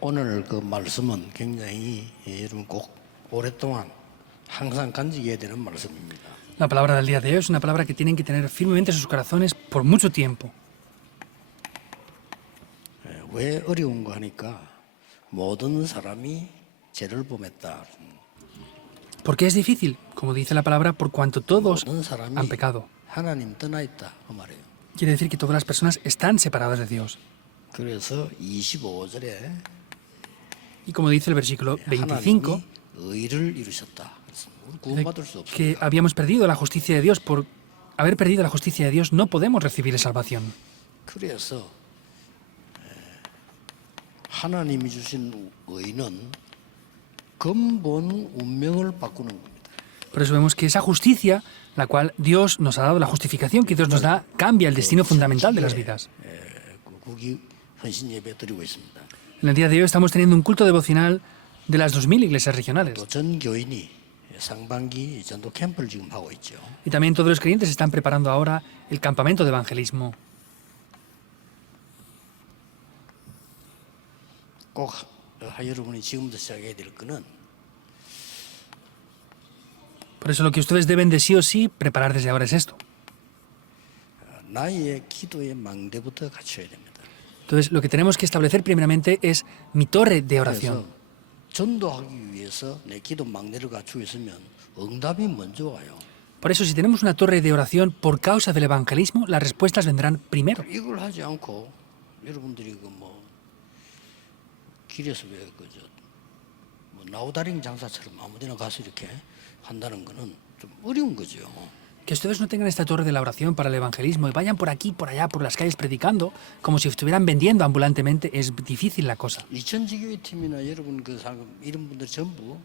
오늘 그 말씀은 굉장히 여러분 꼭 오랫동안 항상 간직해야 되는 말씀입니다. La palabra del día de hoy es una palabra que tienen que tener firmemente en sus corazones por mucho tiempo. 왜 어려운가 하니까 모든 사람이 죄를 범했다. ¿Por qué es difícil? Como dice la palabra, por cuanto todos 모든 사람이 han pecado. 하나님 떠나 있다 그 말이에요. Quiere decir que todas las personas están separadas de Dios. 그래서 25절에 Y como dice el versículo 25, 하나님이 의를 이루셨다. 우리 구원받을 수 que 없습니다. habíamos perdido la justicia de Dios. Por haber perdido la justicia de Dios no podemos recibir salvación. 그래서 하나님이 주신 의는 근본 운명을 바꾸는 겁니다. Por eso vemos que esa justicia, la cual Dios nos ha dado, la justificación que Dios nos da, cambia el destino fundamental de las vidas. 국기 헌신 예배 드리고 있습니다. En el día de hoy estamos teniendo un culto devocional de las 2000 iglesias regionales. 또 전 교인이 상반기 전도 캠프를 지금 하고 있죠. Y también todos los creyentes están preparando ahora el campamento de evangelismo. 꼭 여러분이 지금부터 시작해야 될 거는 Por eso lo que ustedes deben de sí o sí preparar desde ahora es esto. 나의 기도의 망대부터 갖춰야 됩니다. Entonces, lo que tenemos que establecer primeramente es mi torre de oración. 그래서 전도하기 위해서 내 기도 망대를 갖추고 있으면 응답이 먼저 와요. Por eso, si tenemos una torre de oración por causa del evangelismo, las respuestas vendrán primero. 이걸 하지 않고 여러분들이 길에서 왜 그저 나우다링 장사처럼 아무데나 가서 이렇게 한다는 거는 좀 어려운 거죠. Que ustedes no tengan esta torre de la oración para el evangelismo y vayan por aquí, por allá, por las calles predicando, como si estuvieran vendiendo ambulantemente, es difícil la cosa. 이천지교회 팀이나 여러분 이런 분들 전부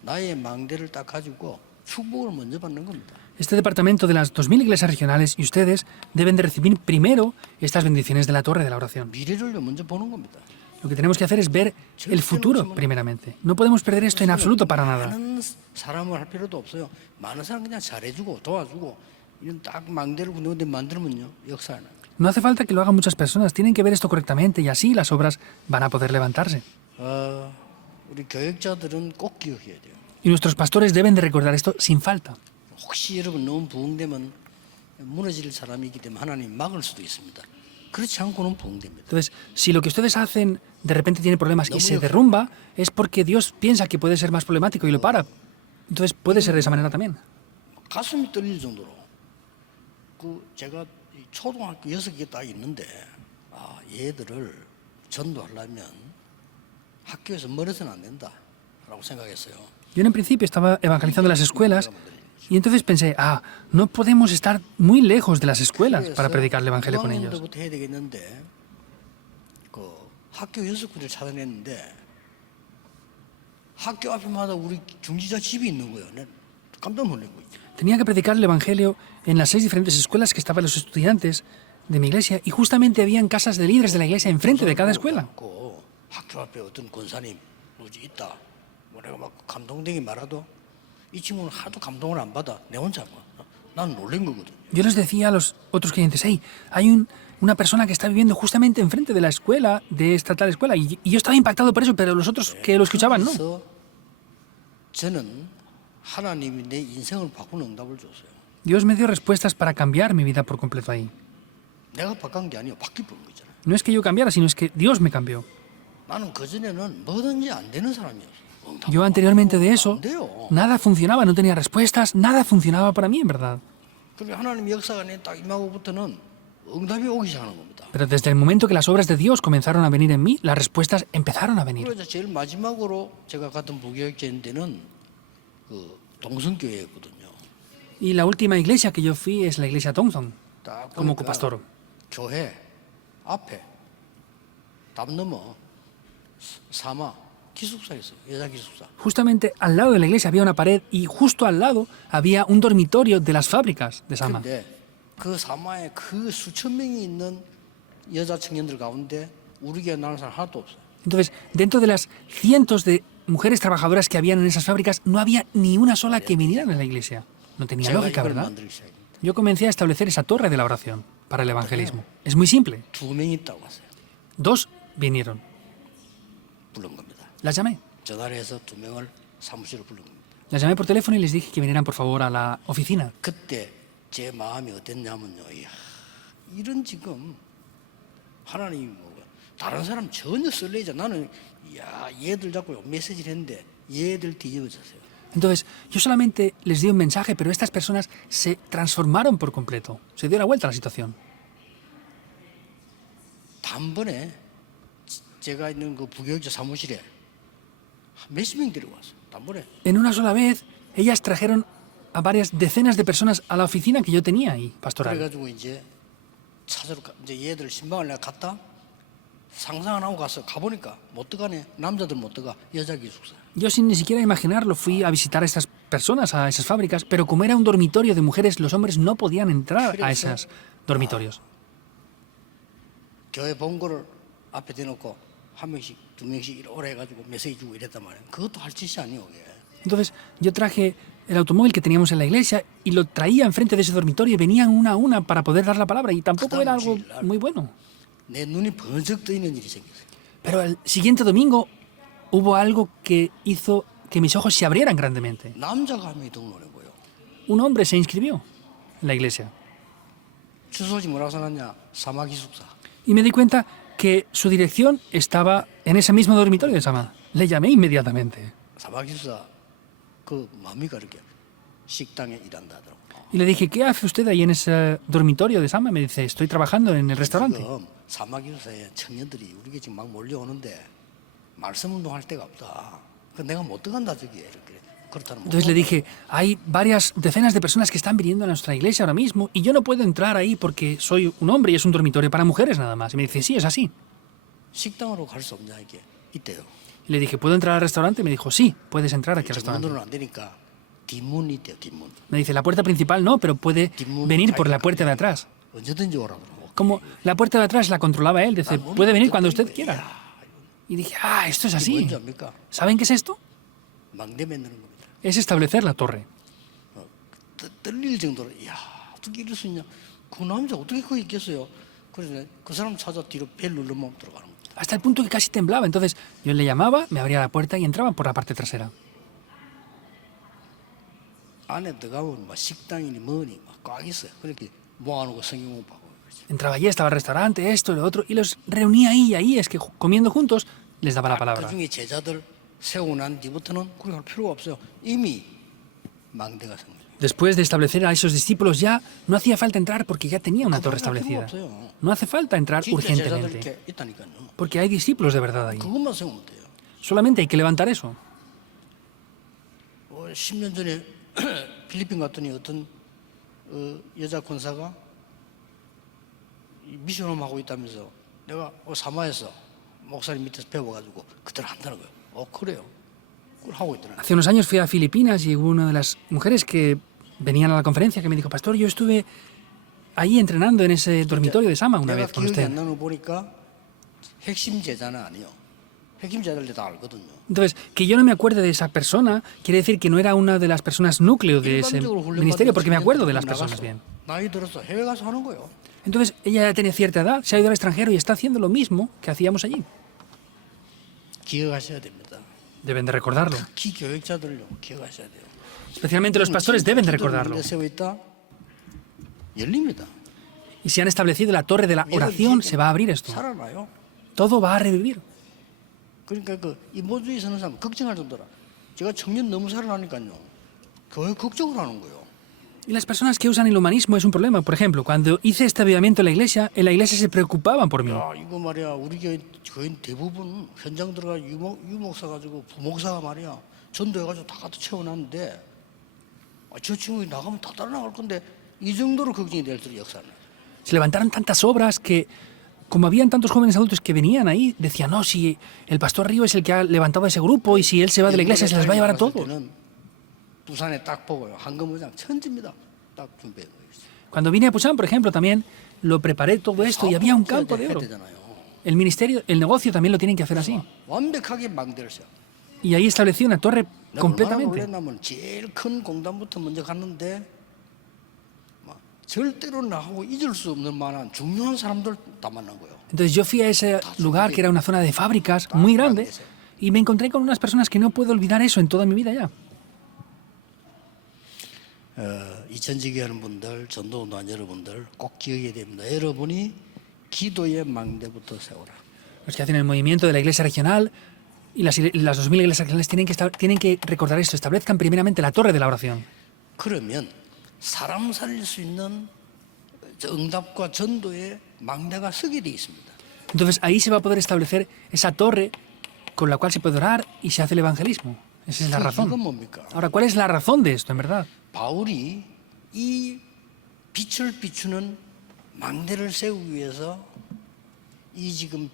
나의 망대를 딱 가지고 축복을 먼저 받는 겁니다. Este departamento de las 2000 iglesias regionales y ustedes deben de recibir primero estas bendiciones de la torre de la oración. 미래를 먼저 보는 겁니다. Lo que tenemos que hacer es ver el futuro primeramente. No podemos perder esto en absoluto para nada. 많은 사람을 할 필요도 없어요. 많은 사람 그냥 잘해주고 도와주고 이런 딱 망대를 군데 만들면요 역사는. No hace falta que lo hagan muchas personas, tienen que ver esto correctamente y así las obras van a poder levantarse. 우리 교역자들은 꼭 기억해야 돼요. Y nuestros pastores deben de recordar esto sin falta. 혹시 여러분 너무 부흥되면 무너질 사람이기 때문에 하나님 막을 수도 있습니다. 그렇지 않고는 부흥됩니다. Entonces, si lo que ustedes hacen de repente tiene problemas y se derrumba, es porque Dios piensa que puede ser más problemático y lo para. Entonces puede ser de esa manera también. 가슴이 떨릴 정도로 제가 초등학교 6개 딱 있는데 얘들을 전도하려면 학교에서 멀어서는 안 된다라고 생각했어요. Yo en principio estaba evangelizando las escuelas y entonces pensé, no podemos estar muy lejos de las escuelas para predicar el evangelio con ellos. 부터 해야 되겠는데 학교 6군데를 찾아냈는데 학교 앞에마다 우리 중지자 집이 있는 거예요. 내가 깜짝 놀란 거죠. Tenía que predicar el evangelio en las 6 diferentes escuelas que estaban los estudiantes de mi iglesia y justamente habían casas de líderes de la iglesia enfrente de cada escuela. 학교 앞에 어떤 권사님 있다. 내가 막 감동되게 말아도 이 친구는 하도 감동을 안 받아. 내 혼자 난 놀란 거거든. Yo les decía a los otros creyentes, hay una persona que está viviendo justamente enfrente de la escuela, de esta tal escuela, y yo estaba impactado por eso, pero los otros que lo escuchaban no. 그래서 저는 하나님이 내 인생을 바꾸는 응답을 줬어요. Dios me dio respuestas para cambiar mi vida por completo ahí. 내가 바꾼 게 아니고 바뀌어 버린 거잖아요. No es que yo cambiara, sino es que Dios me cambió. 나는 그전에는 뭐든지 안 되는 사람이었어. Yo anteriormente de eso, 안 돼요. nada funcionaba, no tenía respuestas, nada funcionaba para mí en verdad. 그리고 하나님 역사가 내 딱 임하고부터는 응답이 오기 시작하는 겁니다. Pero desde el momento que las obras de Dios comenzaron a venir en mí, las respuestas empezaron a venir. 그래서 제일 마지막으로 제가 갔던 부교육자인데는 동성교회였거든요. Y la última iglesia que yo fui es la iglesia Thompson, 딱 como 보니까 copastor. 교회 앞에 담 넘어 사마 기숙사 있어요. 여자 기숙사. Justamente al lado de la iglesia había una pared y justo al lado había un dormitorio de las fábricas de Sama. 근데 그 사마에 그 수천 명이 있는 여자 청년들 가운데 우리 교회 나는 사람 하나도 없어요. Entonces, dentro de las cientos de mujeres trabajadoras que habían en esas fábricas, no había ni una sola que vinieran a la iglesia. No tenía 제가 lógica, 이걸 ¿verdad? 만들기 시작했는데 Yo comencé a establecer esa torre de la oración para el evangelismo. Es muy simple. 2명이 있다고 왔어요. 2 vinieron. 부른 겁니다. Las llamé. 전화를 해서 2명을 사무실로 부른 겁니다. Las llamé por teléfono y les dije que vinieran por favor a la oficina. 그때 제 마음이 어땠냐면요. 이야, 이런 지금 하나님이 뭐 다른 사람 전혀 설레지 나는 야 얘들 자꾸 메시지를 했는데 얘들 뒤집어졌어요. Entonces, yo solamente les di un mensaje, pero estas personas se transformaron por completo. Se dio la vuelta a la situación. 단번에 제가 있는 그 부교육자 사무실에 몇십 명 데려왔어요. 단번에. En una sola vez, ellas trajeron a varias decenas de personas a la oficina que yo tenía ahí, pastoral. 그래가지고 이제 찾으러 이제 얘들 신방을 내가 갔다 상상 안 하고 가서 가보니까 못 들어가네. 남자들 못 들어가. 여자 기숙사. Yo sin ni siquiera imaginarlo fui a visitar a estas personas, a esas fábricas, pero como era un dormitorio de mujeres, los hombres no podían entrar a esos dormitorios. 교회 본거를 앞에 대놓고 한 명씩 두 명씩 오래 해가지고 메시지 주고 이랬단 말이에요. 그것도 할 짓이 아니에요. 그게. Entonces yo traje el automóvil que teníamos en la iglesia y lo traía enfrente de ese dormitorio y venían una a una para poder dar la palabra y tampoco era algo muy bueno. 내 눈이 번쩍 뜨이는 일이 생겼어요. Pero el siguiente domingo hubo algo que hizo que mis ojos se abrieran grandemente. 남자가 한 명이 등록해 보여. Un hombre se inscribió en la iglesia 주소지 뭐라고 써놨냐? 사마 기숙사. y me di cuenta que su dirección estaba en ese mismo dormitorio de Sama. Le llamé inmediatamente 사마 기숙사 그 뭡니까 이렇게 식당에 일한다 하더라고. y le dije, ¿qué hace usted ahí en ese dormitorio de Sama? Me dice, estoy trabajando en el restaurante. 지금 사마 기숙사에 청년들이 우리가 지금 막 몰려오는데 말씀 운동할 데가 없다. 그 내가 못 들어간다 저기 이렇게 그렇다는 못 Entonces le dije, hay varias decenas de personas que están viniendo a nuestra iglesia ahora mismo y yo no puedo entrar ahí porque soy un hombre y es un dormitorio para mujeres nada más. Y me dice, sí, es así. 식당으로 갈 수 없냐 이게 있대요. Y le dije, ¿puedo entrar al restaurante? Y me dijo, sí, puedes entrar aquí al restaurante. 정문으로는 안 되니까 뒷문이 있대요. 뒷문. Me dice, la puerta principal no, pero puede venir por la puerta de atrás. 언제든지 오라고 그러고. Como la puerta de atrás la controlaba él, dice, puede venir cuando usted quiera. Y dije, esto es 이게 así. 뭔지 압니까? ¿Saben qué es esto? 망대 만드는 겁니다. Es establecer la torre. 떨릴 정도로 야 어떻게 이럴 수 있냐? 그 남자 어떻게 거기 있겠어요? 그래서 그 사람 찾아 뒤로 벨 누르면 들어가는 겁니다. Hasta el punto que casi temblaba. Entonces yo le llamaba, me abría la puerta y entraban por la parte trasera. 안에 들어가면 막 식당이니 뭐니 막 꽉 있어요. 그렇게 모아놓은 거 성경 공부하고 그러지. Entraba allí, estaba el restaurante, esto, lo otro, y los reunía ahí, y ahí es que comiendo juntos les daba la 그 palabra. 중에 제자들 세우고 난 뒤부터는 그렇게 할 필요가 없어요. 이미 망대가 생겨. Después de establecer a esos discípulos ya no hacía falta entrar porque ya tenía una torre establecida. No hace falta entrar 진짜 제자들 urgentemente 이렇게 있다니까요. porque hay discípulos de verdad ahí. 그것만 세우면 돼요. Solamente hay que levantar eso. 10년 전에 필리핀 갔더니 어떤 여자 권사가 미션홈 하고 있다면서 내가 사마에서 목사님 밑에서 배워가지고 그대로 한다는 거예요. 그래요. 그걸 하고 있더라고요. Hace unos años fui a Filipinas y hubo una de las mujeres que venían a la conferencia que me dijo, pastor, yo estuve ahí entrenando en ese dormitorio de Sama una 내가 vez con 기억이 usted. 안 나는 거 보니까 핵심 제자는 아니에요. 핵심 제자들 다 알거든요. Entonces, que yo no me acuerde de esa persona quiere decir que no era una de las personas núcleo de ese 일반적으로 ministerio, porque me acuerdo de las 나가서 personas bien. 나이 들어서 해외 가서 하는 거예요. Entonces, ella ya tenía cierta edad, se ha ido al extranjero y está haciendo lo mismo que hacíamos allí. 기억하셔야 됩니다. Deben de recordarlo. 특히 교육자들요 기억하셔야 돼요. Especialmente los pastores deben de recordarlo. 세워 있다 열립니다. Y si han establecido la torre de la oración, se va a abrir esto. 살아나요. Todo va a revivir. 그러니까 이 모주에 서는 사람 걱정할 정도라. 제가 청년 너무 살아나니까요. 교회 걱정을 하는 거예요. Y las personas que usan el humanismo es un problema. Por ejemplo, cuando hice este avivamiento en la iglesia se preocupaban por mí. 야 이거 말이야 우리 교인 대부분 현장 들어가 유목사 가지고 부목사가 말이야 전도해가지고 다 갖다 채워놨는데 저 친구 나가면 다 따라 나갈 건데 이 정도로 걱정이 될 줄 역사는. Se levantaron tantas obras que, como habían tantos jóvenes adultos que venían ahí, decían, no, si el pastor Río es el que ha levantado ese grupo y si él se va de la iglesia se les va a llevar a todos. 부산에 딱 보고요. 한금의장 천지입니다. 딱 준비해 거예요. Cuando vine a Pusan, por ejemplo, también lo preparé todo esto y había un campo de oro. El ministerio, el negocio también lo tienen que hacer así. 완벽하게 망대를 세워. Y ahí establecí una torre 내가 얼마나 completamente. 놀랐냐면 제일 큰 공단부터 먼저 갔는데 막 절대로 나하고 잊을 수 없는 만한 중요한 사람들 다 만난 거예요. Entonces yo fui a ese lugar que era una zona de fábricas muy grande Y me encontré con unas personas que no puedo olvidar eso en toda mi vida ya. 이천지교하는 분들, 전도운동한 여러분들 꼭 기억해야 됩니다. 여러분이 기도의 망대부터 세워라. Los que hacen el movimiento de la iglesia regional y las 2000 iglesias regionales tienen que recordar esto. Establezcan primeramente la torre de la oración. 그러면 사람 살릴 수 있는 응답과 전도의 망대가 서게 돼 있습니다. Entonces ahí se va a poder establecer esa torre con la cual se puede orar y se hace el evangelismo. Esa es la 이건 razón. 뭡니까? Ahora, ¿cuál es la razón de esto, en verdad? 바울이 이 빛을 비추는 망대를 세우기 위해서 이 지금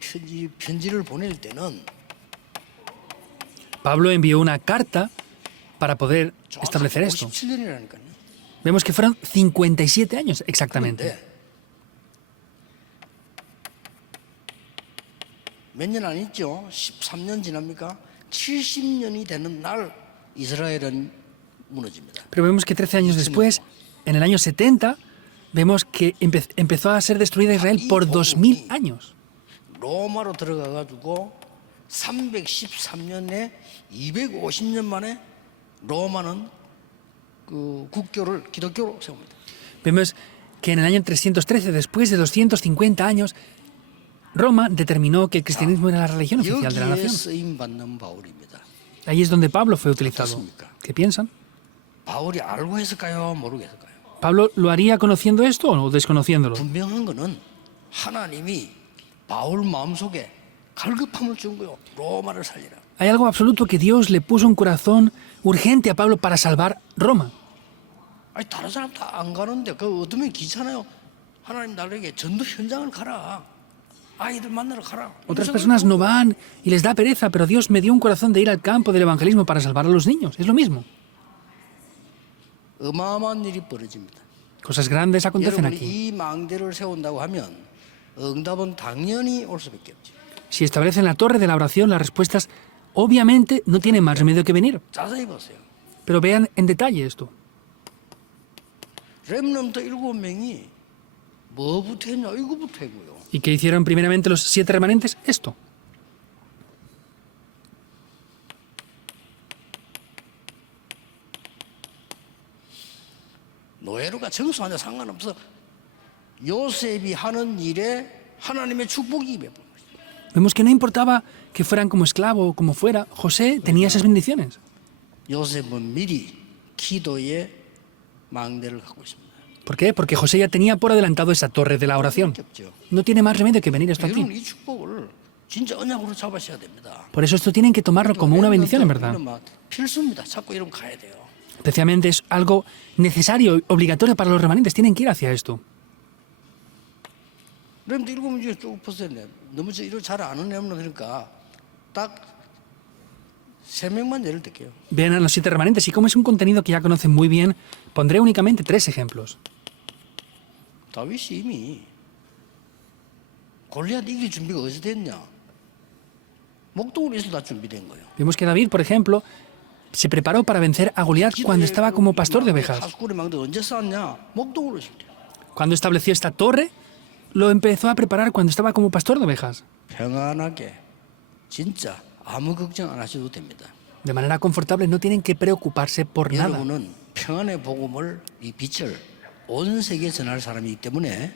편지를 보낼 때는 Pablo envió una carta para poder establecer esto. 57년이라니까요. Vemos que fueron 57 años exactamente. 몇 년 안 있죠? 13년 지납니까? 70년이 되는 날 이스라엘은 무너집니다. Pero vemos que 13 años después, en el año 70, vemos que empezó a ser destruida Israel por 2000 años. 로마로 들어가 가지고 313년에 250년 만에 로마는 그 국교를 기독교로 세웁니다. Vemos que en el año 313, después de 250 años, Roma determinó que el cristianismo era la religión oficial de la 여기에 nación. 쓰임 받는 바울입니다. Ahí es donde Pablo fue utilizado. ¿Qué piensan? 바울이 알고 했을까요? 모르고 했을까요? ¿Pablo lo haría conociendo esto o desconociéndolo? 분명한 거는 하나님이 바울 마음속에 갈급함을 준 거요. 로마를 살리라. Hay algo absoluto que Dios le puso un corazón urgente a Pablo para salvar Roma. 아니 다른 사람 다 안 가는데 그 어쩌면 귀찮아요. 하나님 나에게 전도 현장을 가라. 아이들 만나러 가라. Otras personas no van y les da pereza, pero Dios me dio un corazón de ir al campo del evangelismo para salvar a los niños. Es lo mismo. 어마어마한 일이 벌어집니다. Cosas grandes acontecen 여러분이 aquí. 이 망대를 세운다고 하면 응답은 당연히 올 수밖에 없죠. Si establecen la torre de la oración, las respuestas obviamente no tienen más remedio que venir. 자세히 보세요. Pero vean en detalle esto. 렘넌트 7명이 뭐부터 했냐? 이거부터 했고요. ¿Y qué hicieron primeramente los 7 remanentes? Esto. 노예로가 정수하냐 상관없어. 요셉이 하는 일에 하나님의 축복이 베푼 거죠. Vemos que no importaba que fueran como esclavo o como fuera, José tenía esas bendiciones. 요셉은 미리 기도의 망대를 갖고 있습니다. ¿Por qué? Porque José ya tenía por adelantado esa torre de la oración. 없죠. No tiene más remedio que venir esto 여러분 aquí. 이 축복을 진짜 언약으로 잡으셔야 됩니다. Por eso esto tienen que tomarlo como una bendición, en verdad. 필수입니다. 자꾸 이러면 가야 돼요. Especialmente es algo necesario, obligatorio para los remanentes. Tienen que ir hacia esto. 렘도 7명 중에 쭉 보세요. 너무 이걸 잘 아는 렘은 그러니까 딱 3명만 예를 들게요. Vean a los 7 remanentes y como es un contenido que ya conocen muy bien, pondré únicamente 3 ejemplos. 다윗이 이미 골리앗 이길 준비가 어디서 됐냐? 목동으로 다 준비된 거예요. Vemos que David, por ejemplo, se preparó para vencer a Goliat cuando estaba como pastor de ovejas. 하수구리 망대 언제 쌓았냐? 목동으로 시작돼요. Cuando estableció esta torre, lo empezó a preparar cuando estaba como pastor de ovejas. 평안하게 진짜 아무 걱정 안 하셔도 됩니다. De manera confortable, no tienen que preocuparse por nada. 여러분은 평안의 복음을 이 빛을 온 세계에 전할 사람이기 때문에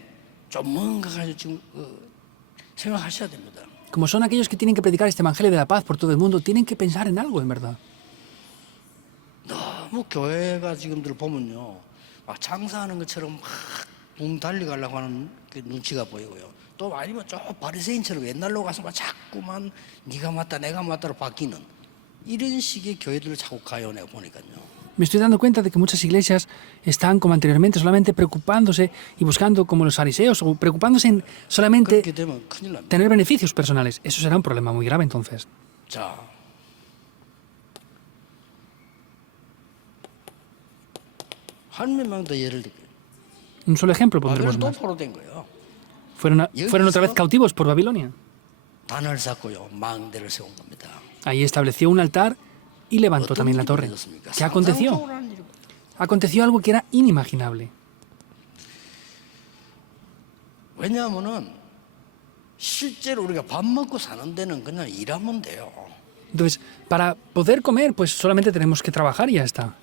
좀 뭔가 가지고 지금 생각하셔야 됩니다. Como son aquellos que tienen que predicar este evangelio de la paz por todo el mundo, tienen que pensar en algo, en verdad. 너무 교회가 지금들 보면요, 막 장사하는 것처럼 막붕 달려가려고 하는 그 눈치가 보이고요. 또 아니면 저 바리새인처럼 옛날로 가서 막 자꾸만 네가 맞다 내가 맞다로 바뀌는 이런 식의 교회들을 자꾸 가요. 내가 보니까요. Me estoy dando cuenta de que muchas iglesias están, como anteriormente, solamente preocupándose y buscando como los fariseos o preocupándose en solamente 그렇게 되면 큰일 납니다. tener beneficios personales. Eso será un problema muy grave entonces. 자, 한 명만 더 예를 들게요. Un solo ejemplo pondremos 바벨 또 más. 포로된 거예요. Fueron otra vez cautivos por Babilonia. 단을 쌓고요, 망대를 세운 겁니다. Ahí estableció un altar y levantó también la torre. ¿Qué aconteció? 상상적으로 하는 일이거든요. Aconteció algo que era inimaginable. 왜냐하면은 실제로 우리가 밥 먹고 사는 데는 그냥 일하면 돼요. Entonces, para poder comer, pues solamente tenemos que trabajar y ya está.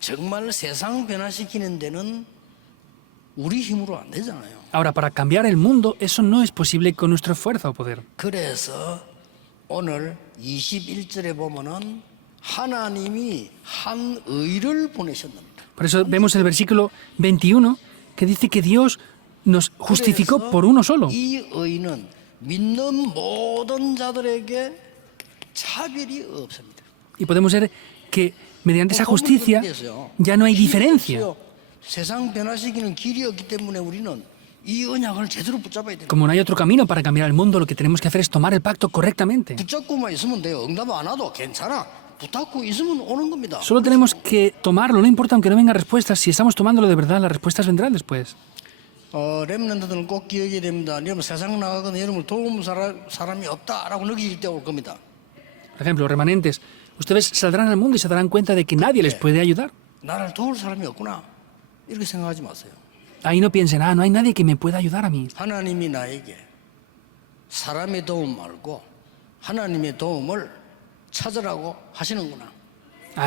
정말 세상 변화시키는 데는 우리 힘으로 안 되잖아요. Ahora, para cambiar el mundo, eso no es posible con nuestra fuerza o poder. 그래서 오늘 21절에 보면은 하나님이 한 의를 보내셨답니다. Por eso vemos el versículo 21 que dice que Dios nos justificó por uno solo. 이 의는 믿는 모든 자들에게 차별이 없습니다. Y podemos ver que mediante esa justicia ya no hay diferencia. 세상 변화시키는 길이 없기 때문에 우리는 이 언약을 제대로 붙잡아야 돼요. Como no hay otro camino para cambiar el mundo, lo que tenemos que hacer es tomar el pacto correctamente. 붙잡고만 있으면 돼요. 응답 안 와도 괜찮아. 붙잡고 있으면 오는 겁니다. Solo tenemos que tomarlo, no importa aunque no vengan respuestas. Si estamos tomándolo de verdad, las respuestas vendrán después. 렘넌트들은 꼭 기억해야 됩니다. 여러분 세상 나가거나 여러분을 도움 사람이 없다라고 느낄 때 올 겁니다. Por ejemplo, remanentes, ustedes saldrán al mundo y se darán cuenta de que nadie les puede ayudar. 나를 도울 사람이 없구나. 이렇게 생각하지 마세요. Ahí no piensen, no hay nadie que me pueda ayudar a mí. 하나님이 나에게 사람의 도움 말고 하나님의 도움을 찾으라고 하시는구나.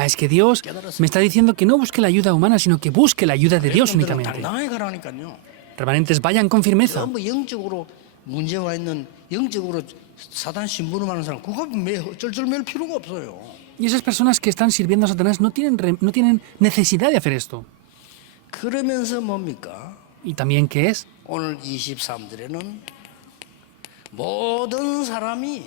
Es que Dios me está diciendo que no busque la ayuda humana, sino que busque la ayuda de Dios 렘넌트들은 únicamente. 당당하게 가라니까요. Remanentes, vayan con firmeza. 너무 영적으로 문제가 있는 영적으로 사단 신부름하는 사람 그거 쩔쩔맬 필요가 없어요. Y esas personas que están sirviendo a Satanás no tienen necesidad de hacer esto. 그러면서 뭡니까? ¿Y también qué es? 오늘 23절에는 모든 사람이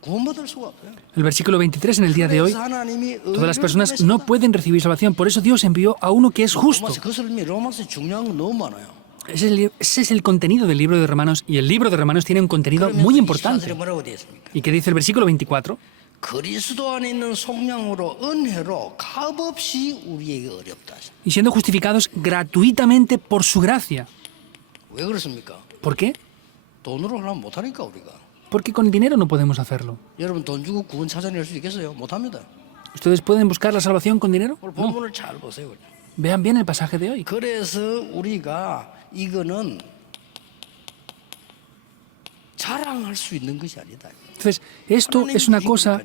구원받을 수가 없어요. El versículo 23 en el día de hoy, 그래서 하나님이 todas las 의를 personas no 보내셨다. pueden recibir salvación. Por eso Dios envió a uno que es justo. 로마서 그 설명이 로마서 중요한 거 너무 많아요. Ese es el contenido del libro de Romanos. Y el libro de Romanos tiene un contenido muy 그러면서 importante. 24절에 뭐라고 되어 있습니까? ¿Y qué dice el versículo 24? 그리스도 안에 있는 속량으로 은혜로 값없이 우리에게 어렵다. Y siendo justificados gratuitamente por su gracia. 왜 그렇습니까? ¿Por qué? 돈으로 하려면 못하니까 우리가. Porque con el dinero no podemos hacerlo. 여러분 돈 주고 구원 찾아낼 수 있겠어요? 못합니다. ¿Ustedes pueden buscar la salvación con dinero? 오늘 본문을 잘 보세요. 그냥. Vean bien el pasaje de hoy. 그래서 우리가 이거는 자랑할 수 있는 것이 아니다. Entonces, esto es una cosa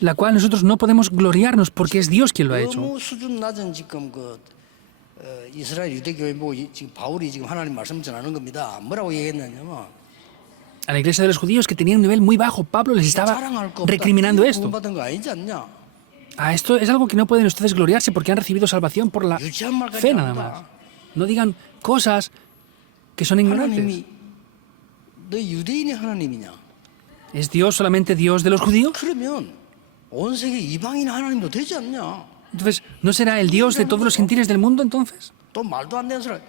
la cual nosotros no podemos gloriarnos porque es Dios quien lo ha hecho. 너무 수준 낮은 지금 이스라엘 유대교회 보고 지금 바울이 지금 하나님 말씀 전하는 겁니다. 뭐라고 얘기했느냐면 A la iglesia de los judíos que tenía un nivel muy bajo, Pablo les estaba 자랑할 거 없다. recriminando esto. 구원받은 거 아니지 않냐? Esto es algo que no pueden ustedes gloriarse porque han recibido salvación por la 유치한 말까지 fe nada más. 한다. No digan cosas que son ignorantes. 하나님이 너 유대인이 하나님이냐? ¿Es Dios solamente Dios de los judíos? 그러면 온 세계 이방인 하나님도 되지 않냐? Entonces, ¿no será el Dios de todos los gentiles del mundo entonces? 또 말도 안 되는 사람,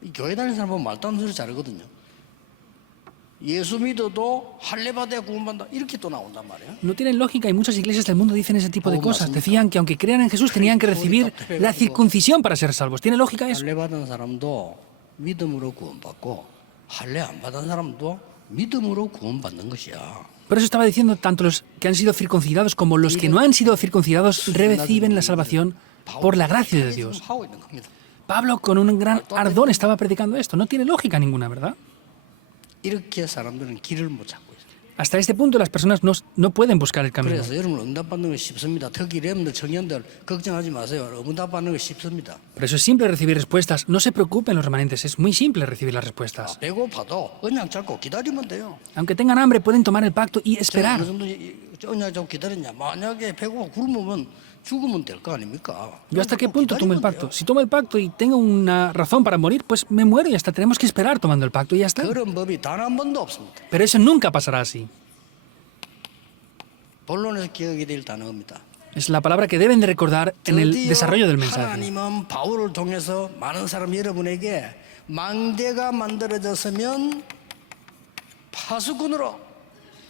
이 교회 다니는 사람 보면 말도 안 되는 소리 잘하거든요. 예수 믿어도 할례 받아야 구원받는다 이렇게 또 나온단 말이에요. No tienen lógica y muchas iglesias del mundo dicen ese tipo de cosas. Decían que aunque crean en Jesús tenían que recibir la circuncisión para ser salvos. ¿Tiene lógica eso? 할례 받은 사람도 믿음으로 구원받고 할례 안 받은 사람도 믿음으로 구원받는 것이야. Por eso estaba diciendo, tanto los que han sido circuncidados como los que no han sido circuncidados reciben la salvación por la gracia de Dios. 하고 있는 겁니다. Pablo con un gran ardor estaba predicando esto. No tiene lógica ninguna, ¿verdad? 이렇게 사람들은 길을 못 찾고 있어요. Hasta este punto las personas no pueden buscar el camino. 그래서 여러분 응답받는 거 쉽습니다. 특히 렘들 청년들 걱정하지 마세요. 응답받는 거 쉽습니다. Por eso es simple recibir respuestas. No se preocupen los remanentes, es muy simple recibir las respuestas. 배고파도 언약 잡고 기다리면 돼요. Aunque tengan hambre, pueden tomar el pacto y 제가 esperar. 어느 정도 언약 잡고 기다렸냐? 만약에 배고파 굶으면 죽으면 될 거 아닙니까? ¿Yo hasta qué 꼭 punto tomo el 기다리면 pacto? 돼요. Si tomo el pacto y tengo una razón para morir, pues me muero y hasta tenemos que esperar tomando el pacto y ya está. 그런 법이 단 한 번도 없습니다. Pero eso nunca pasará así. 본론에서 기억이 될 단어입니다. Es la palabra que deben de recordar en el 드디어 desarrollo del mensaje. 하나님은 바울을 통해서 많은 사람 여러분에게 망대가 만들어졌으면 파수꾼으로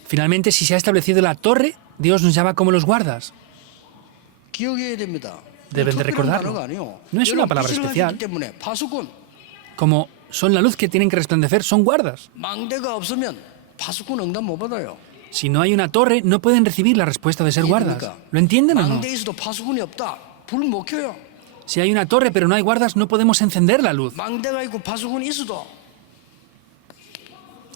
Finalmente, si se ha establecido la torre, Dios nos llama como los guardas. 기억해야 됩니다. Deben de 특별한 recordarlo. 단어가 아니에요. No es una 여러분 palabra 빛을 especial. 가지기 때문에 파수꾼. Como son la luz que tienen que resplandecer, son guardas. 망대가 없으면 파수꾼 응답 못 받아요. Si no hay una torre, no pueden recibir la respuesta de ser guardas. ¿Lo entienden o no? 망대에 있어도 파수꾼이 없다. 불 못 켜요. Si hay una torre pero no hay guardas, no podemos encender la luz. 망대가 있고 파수꾼이 있어도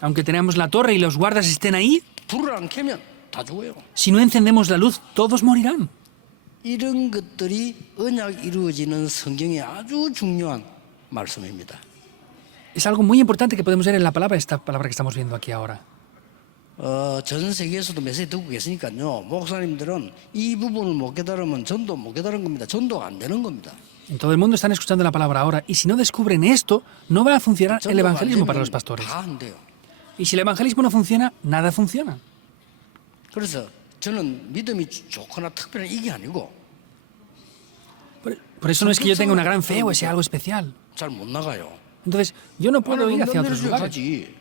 Aunque tenemos la torre y los guardas estén ahí, 불을 안 켜면 다 죽어요. Si no encendemos la luz, todos morirán. 이런 것들이 언약 이루어지는 성경의 아주 중요한 말씀입니다. Es algo muy importante que podemos ver en la palabra, esta palabra que estamos viendo aquí ahora. 전 세계에서도 메시지 듣고 계시니까요. 목사님들은 이 부분을 못 깨달으면 전도 못 깨달은 겁니다. 전도가 안 되는 겁니다. En todo el mundo están escuchando la palabra ahora, y si no descubren esto, no va a funcionar el 전도가 안 evangelismo para 되면 los pastores. 다 안 돼요. Y si el evangelismo no funciona, nada funciona. 그래서 저는 믿음이 좋거나 특별한 이게 아니고 Por eso no es que yo tenga una gran fe o sea algo especial. 잘 못 나가요. Entonces, yo no puedo ir hacia otros lugares. 가지.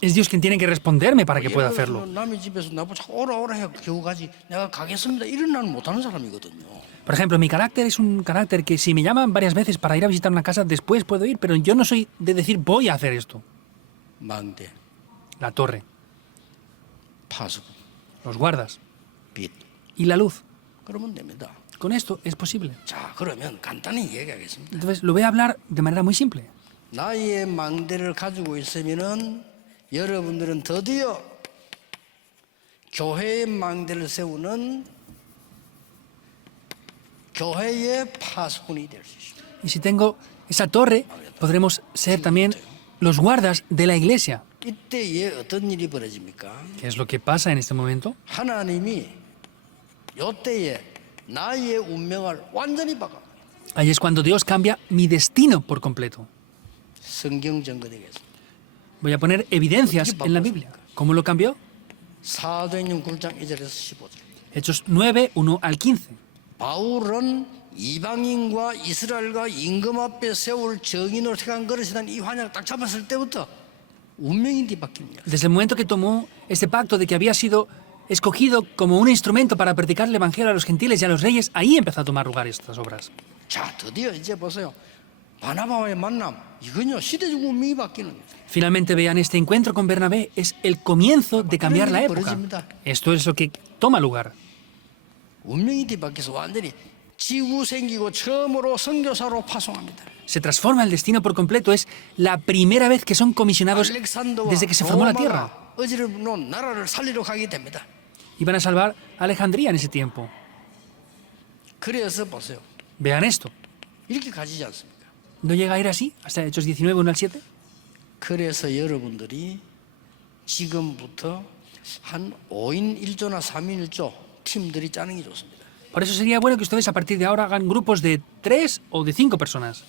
Es Dios quien tiene que responderme para que pueda hacerlo. 남의 집에서 나보고 자꾸 오라 해 겨우 가지. 내가 가겠습니다. 이런 나는 못하는 사람이거든요. Por ejemplo, mi carácter es un carácter que si me llaman varias veces para ir a visitar una casa, después puedo ir, pero yo no soy de decir voy a hacer esto. 망대, La torre, 파수꾼, los guardas 빛. y la luz. 그러면 됩니다. Con esto es posible. 자, 그러면 간단히 얘기하겠습니다. Entonces, lo voy a hablar de manera muy simple. 나의 망대를 가지고 있으면은 여러분들은 드디어 교회의 망대를 세우는 교회의 파수꾼이 될 수 있습니다. Y si tengo esa torre, podremos ser también los guardas de la iglesia. 이때에 어떤 일이 벌어집니까? ¿Qué es lo que pasa en este momento? 하나님이 요때에 나의 운명을 완전히 바꿔. Ahí es cuando Dios cambia mi destino por completo. 성경 증거되겠습니다. Voy a poner evidencias en la Biblia. ¿Cómo lo cambió? 사도행전 9장 1절에서 15절. Hechos 9, 1 al 15. 바울은 이방인과 이스라엘과 임금 앞에 세울 정인으로 택한 그릇이란 이 환영을 딱 잡았을 때부터 운명이 뒤바뀝니다. Desde el momento que tomó este pacto de que había sido escogido como un instrumento para predicar el evangelio a los gentiles y a los reyes, ahí empezó a tomar lugar estas obras. 자, 드디어 이제 보세요. 바나바와의 만남, 이건요 시대적 운명이 바뀌는 거예요. Finalmente vean, este encuentro con Bernabé es el comienzo de cambiar la época. Esto es lo que toma lugar. 운명이 뒤바뀌어서 완전히 지구 생기고 처음으로 선교사로 파송합니다. Se transforma el destino por completo. Es la primera vez que son comisionados 알렉산더와 desde que se formó la tierra. 로마가 어지럽은 나라를 살리러 가게 됩니다. Iban a salvar Alejandría en ese tiempo. 그래서 보세요. Vean esto. 이렇게 가지지 않습니까? ¿No llega a ir así? Hasta Hechos 19, 1 al 7. 그래서 여러분들이 지금부터 한 5인 1조나 3인 1조 팀들이 짜는 게 좋습니다. Por eso sería bueno que ustedes a partir de ahora hagan grupos de 3 o de 5 personas.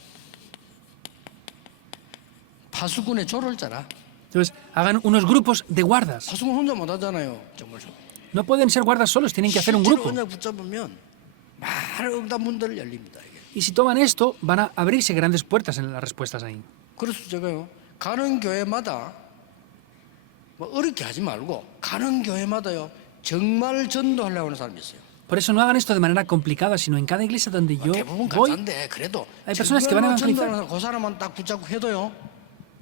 파수꾼의 조를 짜라. Entonces, hagan unos grupos de guardas. 파수꾼 혼자 못 하잖아요. 정말. No pueden ser guardas solos, tienen que hacer un 실제로 grupo. 언약 붙잡으면 많은 응답문들을 열립니다. 이게. Y si toman esto, van a abrirse grandes puertas en las respuestas ahí. 그래서 제가요. 가는 교회마다 뭐 어렵게 하지 말고 가는 교회마다요. 정말 전도하려고 하는 사람이 있어요. Por eso no hagan esto de manera complicada, sino en cada iglesia donde yo 대부분 voy, 가짜인데 그래도 hay personas que van a 정말로 evangelizar. 전도하는 그 사람만 딱 붙잡고 해도요.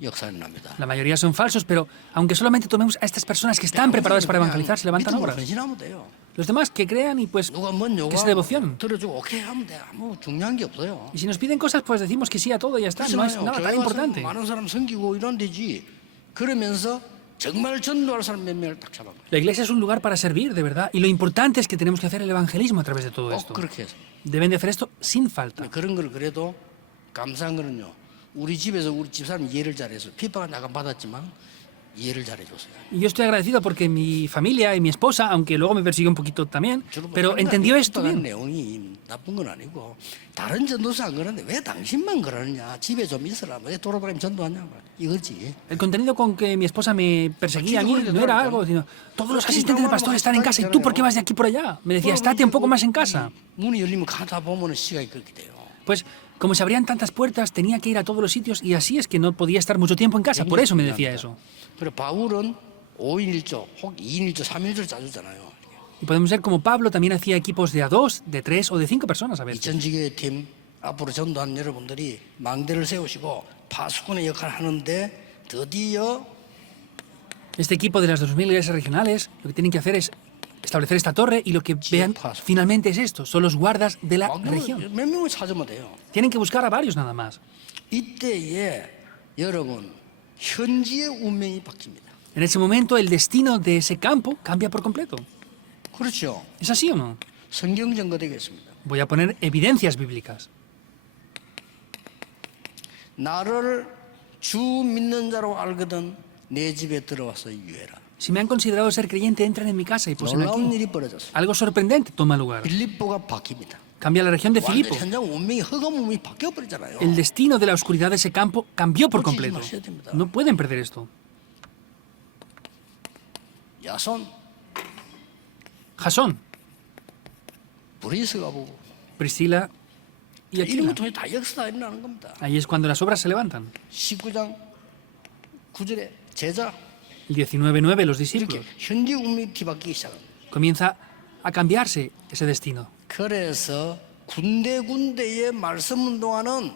역사는 납니다. La mayoría son falsos, pero aunque solamente tomemos a estas personas que están preparadas para evangelizar, se levantan 믿음으로 obras. 헌신하면 돼요. Los demás que crean y pues 누가 뭔 que es devoción. 들어주고 오케이 하면 돼. 아무 중요한 게 없어요. Y si nos piden cosas, pues decimos que sí a todo y ya está. No es 그렇잖아요. nada 교회 tan 와서 importante. 많은 사람 섬기고 이런 데지. 그러면서 정말 전도할 사람 몇 명을 딱 잡아. La iglesia es un lugar para servir, de verdad. Y lo importante es que tenemos que hacer el evangelismo a través de todo 꼭 esto. 그렇게 해서. Deben de hacer esto sin falta. 그런 걸 그래도 감사한 거는요. 우리 집에서 우리 집사람 이해를 잘해서 핍박은 약간 받았지만 이해를 잘해줬어요. Y yo estoy agradecido porque mi familia y mi esposa, aunque luego me persiguió un poquito también, pero entendió esto 핍박한 bien. 내용이 나쁜 건 아니고 다른 전도사 안 그러는데 왜 당신만 그러느냐. 집에 좀 있어라. 왜 돌아다니면 전도하냐. 이거지. El contenido con que mi esposa me perseguía a mí no era algo, sino todos los asistentes del pastor están en casa y tú ¿por qué vas de aquí por allá? Me decía, estate un poco más en casa. 문이 열리면 가다 보면 시간이 그렇게 돼요. Pues como se abrían tantas puertas, tenía que ir a todos los sitios y así es que no podía estar mucho tiempo en casa. Por eso me decía eso. 그리고 바울은 5인 1조, 혹 2인 1조, 3인 1조를 짜주잖아요. Y podemos ver como Pablo también hacía equipos de a 2, de 3 o de 5 personas a veces. 이천지교회 팀 앞으로 전도하는 여러분들이 망대를 세우시고 파수꾼의 역할을 하는데 드디어 Este equipo de las 2000 iglesias regionales lo que tienen que hacer es establecer esta torre y lo que vean finalmente es esto, son los guardas de la región. 몇 명을 찾으면 돼요. Tienen que buscar a varios nada más. 이때에 여러분 현지의 운명이 바뀝니다. En ese momento el destino de ese campo cambia por completo. 그렇죠. ¿Es así o no? 성경 증거되겠습니다. Voy a poner evidencias bíblicas. 나를 주 믿는 자로 알거든 내 집에 들어와서 유해라. Si me han considerado ser creyente, entran en mi casa y posen 놀라운 aquí. 일이 벌어졌어. Algo sorprendente toma lugar. 빌립보가 바뀝니다. Cambia la región de 완전 Filipo. 현장 운명이 흑암 운명이 바뀌어 버리잖아요. El destino de la oscuridad de ese campo cambió por 놓치지 completo. 마셔야 됩니다. No pueden perder esto. 야손, Jasón, 브리스가 보고 Priscila y 이런 Aquila. 걸 통해 다 역사가 일어나는 겁니다. Ahí es cuando las obras se levantan. 19장 9절에 제자 El 19:9, los 이렇게 discípulos. 현지 운명이 뒤바뀌기 시작합니다. Comienza a cambiarse ese destino. 그래서 군데군데에 말씀 운동하는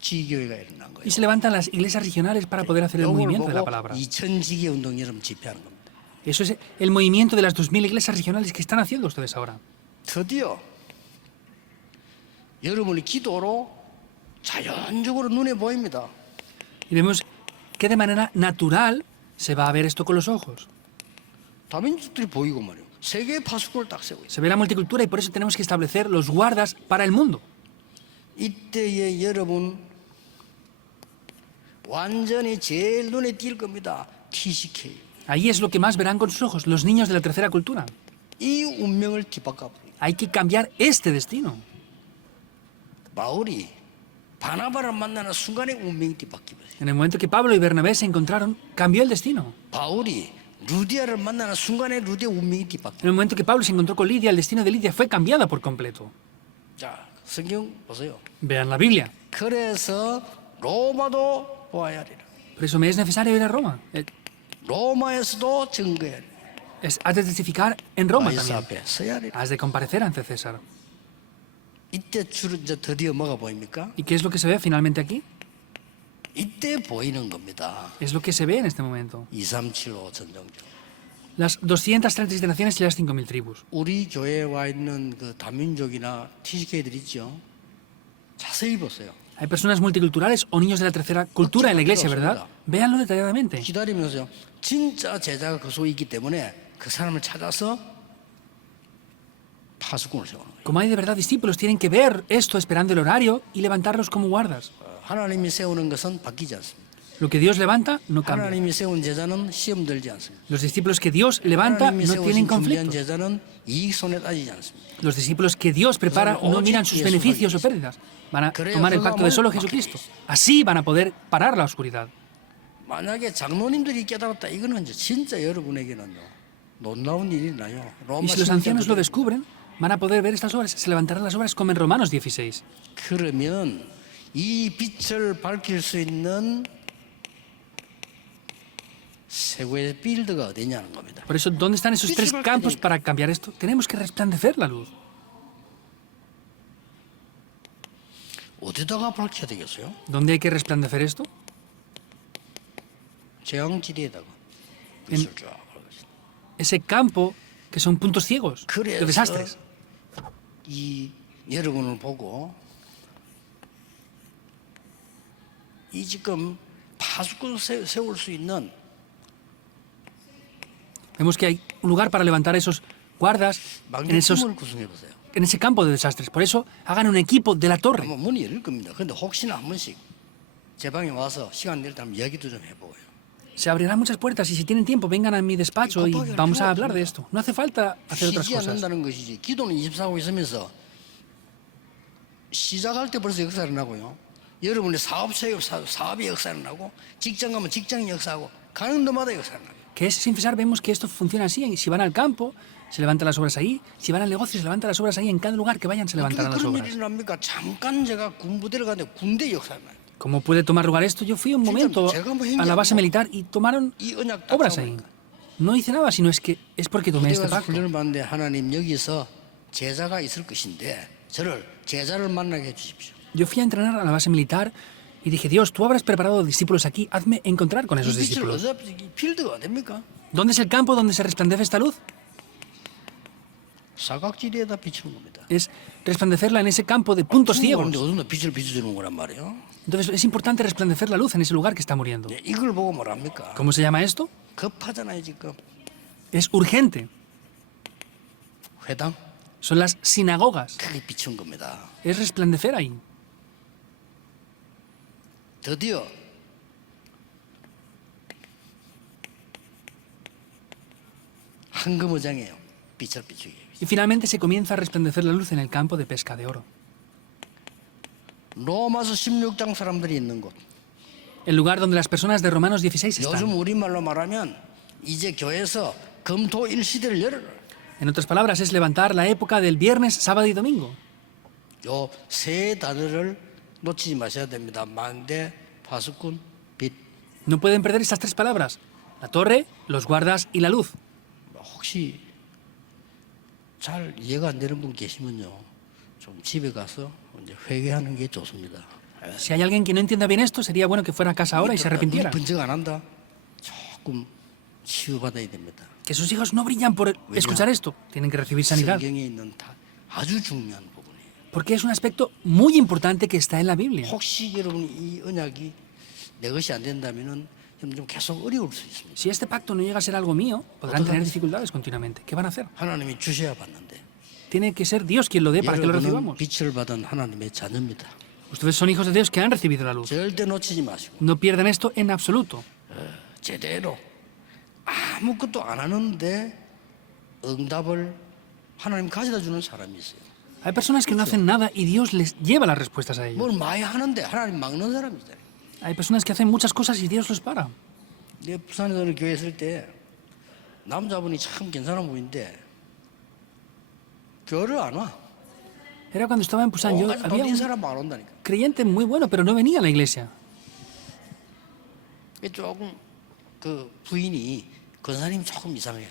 지교회가 일어난 거예요. Y se levantan las iglesias regionales para poder hacer el 이걸 movimiento de la 보고 palabra. 2000지교 운동 여러분 집회하는 겁니다. Eso es el movimiento de las 2000 iglesias regionales que están haciendo ustedes ahora. 드디어 여러분의 기도로 자연적으로 눈에 보입니다. Y vemos que de manera natural se va a ver esto con los ojos. 다민족들이 보이고 말이에요. 세계의 파수꾼을 딱 세우고 있어요. Se ve la multicultura y por eso tenemos que establecer los guardas para el mundo. 이때에 여러분 완전히 제일 눈에 띌 겁니다. TCK. Ahí es lo que más verán con sus ojos, los niños de la tercera cultura. 이 운명을 뒤바꿔 버립니다. Hay que cambiar este destino. 바울이 바나바를 만나는 순간에 운명이 뒤바뀌어요. En el momento que Pablo y Bernabé se encontraron, cambió el destino. 바울이 루디아를 만나는 순간에 루디아 운명이 뒤바뀌어요. En el momento que Pablo se encontró con Lidia, el destino de Lidia fue cambiado por completo. 자, 성경 보세요. Vean la Biblia. 그래서 로마도 보아야 하리라. Por eso me es necesario ir a Roma. 로마에서도 증거해야 하리라. Has de testificar en Roma 바이스 también. 앞에 서야 하리라. Has de comparecer ante César. 이때 주로 이제 드디어 뭐가 보입니까? ¿Y qué es lo que se ve finalmente aquí? 이때 보이는 겁니다. Es lo que se ve en este momento. 2375 전정교. Las 237 naciones y las 5.000 tribus. 우리 교회에 와 있는 그 다민족이나 TCK들 있죠. 자세히 보세요. Hay personas multiculturales o niños de la tercera cultura en la iglesia, ¿verdad? Véanlo detalladamente. 기다리면서요. 진짜 제자가 그 속에 있기 때문에 그 사람을 찾아서 파수꾼을 세우는 거예요. Como hay de verdad discípulos, tienen que ver esto esperando el horario y levantarlos como guardas. 하나님이 세우는 것은 바뀌지 않습니다. Lo que Dios levanta no cambia. 하나님이 세운 제자는 시험 들지 않습니다. Los discípulos que Dios levanta 하나님이 no tienen 세우신 준비한 conflictos. 제자는 이익 손해 따지지 않습니다. Los discípulos que Dios prepara no miran sus beneficios o pérdidas. Van a tomar el pacto de solo Jesucristo. Así van a poder parar la oscuridad. 만약에 장로님들이 깨달았다 이거는 이제 진짜 여러분에게는요 놀라운 일이 나요. Y si los ancianos lo descubren, van a poder ver estas obras. Se levantarán las obras como en Romanos 16. 그러면 이 빛을 밝힐 수 있는 세고의 필드가 어디냐는 겁니다. Por eso, ¿dónde están esos tres campos para cambiar esto? Tenemos que resplandecer la luz. 어디다가 밝혀야 되겠어요? ¿Dónde hay que resplandecer esto? 재앙지대에다가 En 빛을 쫙 밝혀주세요. ese campo que son puntos ciegos, de 그래서 desastres. 이 여러분을 보고 이 지금 파수꾼 세울 수 있는 Vemos que hay un lugar para levantar esos guardas 망대팀을 구성해 보세요. en ese campo de desastres. Por eso, hagan un equipo de la torre. 아마 문이 열릴 겁니다. 근데 혹시나 한 번씩 제 방에 와서 시간 낼 때 한번 이야기도 좀 해보고요. Se abrirán muchas puertas y si tienen tiempo, vengan a mi despacho y vamos a hablar de esto. No hace falta hacer otras 쉬지 cosas. 않는다는 것이지. 기도는 24하고 있으면서 시작할 때 벌써 역사를 나고요. 여러분의 사업의 역사를 나고 직장 가면 직장의 역사하고 가는 데마다 역사를 나요. Que es sin cesar, vemos que esto funciona así. Si van al campo, se levantan las obras ahí. Si van al negocio, se levantan las obras ahí. En cada lugar que vayan, se 어떻게 levantarán las 그런 obras. 일이 납니까? 잠깐 제가 군부대를 갔는데 군대 역사를 나요. ¿Cómo puede tomar lugar esto? Yo fui un momento a la base militar y tomaron 이 언약 obras ahí. No hice nada, sino es porque tomé 부대 este 가서 pacto. 훈련을 받는데 하나님 여기서 제자가 있을 것인데 제자를 만나게 해주십시오. Yo fui a entrenar a la base militar y dije, Dios, tú habrás preparado discípulos aquí, hazme encontrar con 이 esos 빛을 discípulos. 어차피 필드가 됩니까? ¿Dónde es el campo donde se resplandece esta luz? 사각지대에다 비추는 겁니다. Es resplandecerla en ese campo de puntos ciegos. 그런데 어디서 빛을 비춰주는 거란 말이에요. Entonces es importante resplandecer la luz en ese lugar que está muriendo. 이걸 보고 뭐랍니까? ¿Cómo se llama esto? 급하잖아요 지금. Es urgente. 회당 Son las sinagogas. 크게 비춘 겁니다. Es resplandecer ahí. 드디어 황금어장에 빛을 비추기 위해서 Y finalmente se comienza a resplandecer la luz en el campo de pesca de oro. 로마서 16장 사람들이 있는 곳. El lugar donde las personas de Romanos 16 요즘 están. 우리말로 말하면 이제 교회에서 금토일 시대를 열어라. En otras palabras, es levantar la época del viernes, sábado y domingo. 요 세 단어를 놓치지 마셔야 됩니다. 망대, 파수꾼, 빛. No pueden perder estas tres palabras. La torre, los guardas y la luz. 혹시 잘 이해가 안 되는 분 계시면요, 좀 집에 가서 이제 회개하는 게 좋습니다. Si hay alguien que no entienda bien esto, sería bueno que fuera a casa ahora y se arrepintiera. 번쩍 안 한다. 조금 치유받아야 됩니다. Que sus hijos no brillan por escuchar esto. Tienen que recibir sanidad. 성경에 있는 아주 중요한 부분이에요. Porque es un aspecto muy importante que está en la Biblia. 혹시 여러분이 이 언약이 내 것이 안 된다면은 좀 계속 어려울 수 있습니다. Si este pacto no llega a ser algo mío, podrán tener dificultades continuamente. ¿Qué van a hacer? 하나님이 주셔야 받는데. Tiene que ser Dios quien lo dé para que lo 여러분은 recibamos. 빛을 받은 하나님의 자녀입니다. Ustedes son hijos de Dios que han recibido la luz. 절대 놓치지 마시고 No pierdan esto en absoluto. 제대로 아무것도 안 하는데 응답을 하나님 가져다 주는 사람이 있어요. Hay personas que no hacen nada y Dios les lleva las respuestas a ellos. 뭘 많이 하는데 하나님 막는 사람이 있어요. Hay personas que hacen muchas cosas y Dios los para. 내가 부산에서 교회 있을 때 남자분이 참 괜찮은 분인데 교회를 안 와. Era cuando estaba en Pusan, yo había 이 un 사람 안 온다니까. creyente muy bueno, pero no venía a la iglesia. 조금 그 부인이 권사님 조금 이상해.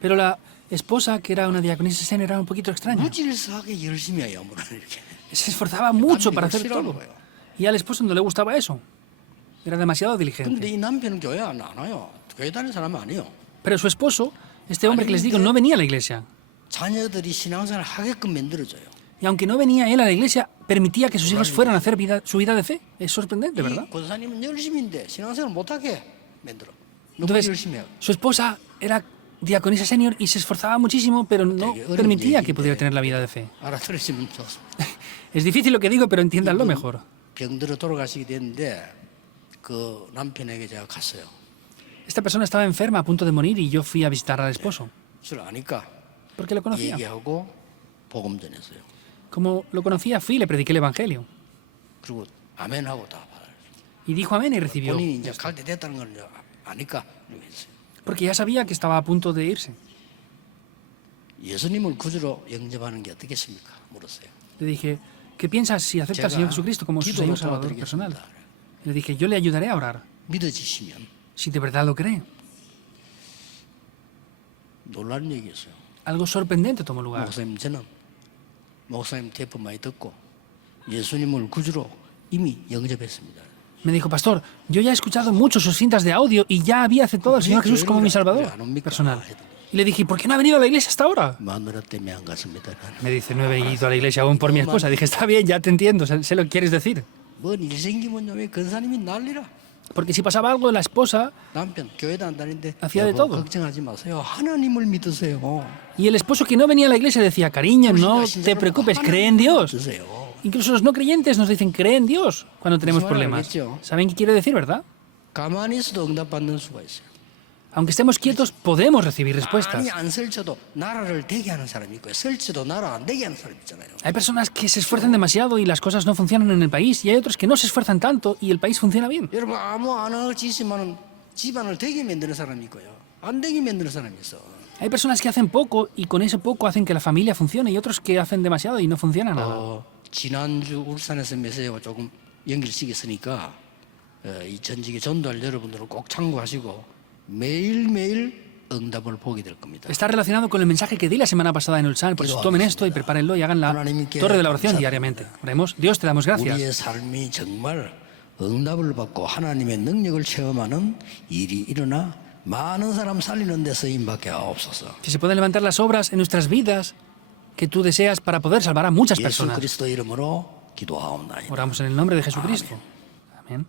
Pero la esposa, que era una diaconisa senior, era un poquito extraña. 무질서하게 열심히 해요, 뭐라 이렇게. Se esforzaba mucho para hacer 싫어하는 todo. 거예요. Y al esposo no le gustaba eso. Era demasiado 근데 diligente. 이 남편은 교회 안 와요. 교회 다니는 사람은 아니에요. Pero su esposo, este hombre que les digo, no venía a la iglesia. 자녀들이 신앙생활 하게끔 만들어줘요. Y aunque no venía él a la iglesia, permitía que sus hijos fueran a hacer su vida de fe. Es sorprendente, ¿verdad? 이 권사님은 열심인데 신앙생활 못하게 만들어. 너무 Entonces, 열심히 해요. su esposa era diaconisa senior y se esforzaba muchísimo, pero no permitía que pudiera tener la vida de fe. 알아들으시면 좋습니다. Es difícil lo que digo, pero entiéndanlo mejor. 병들어 돌아가시게 됐는데 그 남편에게 제가 갔어요. Esta persona estaba enferma, a punto de morir, y yo fui a visitar al esposo, 술 아니까 porque lo conocía. 얘기하고 복음 전했어요. Como lo conocía, fui y le prediqué el evangelio. 그리고 아멘하고 다 받아요. Y dijo amén y recibió. 본인이 이제 갈 때 됐다는 걸 이제 아니까 이렇게 했어요. Porque ya sabía que estaba a punto de irse. 예수님을 구주로 영접하는 게 어떻겠습니까? 물었어요. Le dije, ¿qué piensas si aceptas al Señor Jesucristo como su Señor Salvador personal? Le dije, yo le ayudaré a orar, 믿어지시면 si de verdad lo cree. 놀라는 얘기였어요. Algo sorprendente tomó lugar. 목사님 저는 목사님 테이프 많이 듣고 예수님을 구주로 이미 영접했습니다. Me dijo, pastor, yo ya he escuchado mucho sus cintas de audio y ya había aceptado al Señor Jesús como mi Salvador personal. Y le dije, ¿por qué no ha venido a la iglesia hasta ahora? 마누라 때문에 안 갔습니다. Me dice, no he ido a la iglesia aún por mi esposa. Dije, está bien, ya te entiendo, sé lo que quieres decir. 뭔일 생기면요 왜 권사님이 난리라. Porque si pasaba algo, la esposa 남편 교회도 안 다니는데 Hacía de todo. 걱정하지 마세요. 하나님을 믿으세요. y el esposo que no venía a la iglesia decía, cariño, no te preocupes, cree en Dios. 믿으세요. Incluso los no creyentes nos dicen, cree en Dios cuando tenemos problemas. ¿Saben qué quiere decir, verdad? 가만히 있어도 응답받는 수가 있어요. Aunque estemos quietos, podemos recibir respuestas. 아니 안 설쳐도 나라를 되게 하는 사람이 있고요. 설쳐도 나라 안 되게 하는 사람이 있잖아요. Hay personas que se esfuerzan demasiado y las cosas no funcionan en el país, y hay otros que no se esfuerzan tanto y el país funciona bien. 여러분 아무 안 할 짓이면은 집안을 되게 만드는 사람이 있고요. 안 되게 만드는 사람이 있어. Hay personas que hacen poco y con ese poco hacen que la familia funcione, y otros que hacen demasiado y no funciona nada. 지난주 울산에서 메시지가 조금 연결시켰으니까 이 전직에 전도할 여러분들은 꼭 참고하시고 매일매일 응답을 보게 될 겁니다. Está relacionado con el mensaje que di la semana pasada en Ulsan, por eso tomen esto y prepárenlo y hagan la torre de la oración diariamente. Oremos. Dios, te damos gracias. 우리의 삶이 정말 응답을 받고 하나님의 능력을 체험하는 일이 일어나 많은 사람 살리는 데 쓰임받게 하옵소서. Que se puedan levantar las obras en nuestras vidas que tú deseas para poder salvar a muchas 예수 personas. 그리스도 이름으로 기도하옵나이다. Oramos en el nombre de Jesucristo. Amén.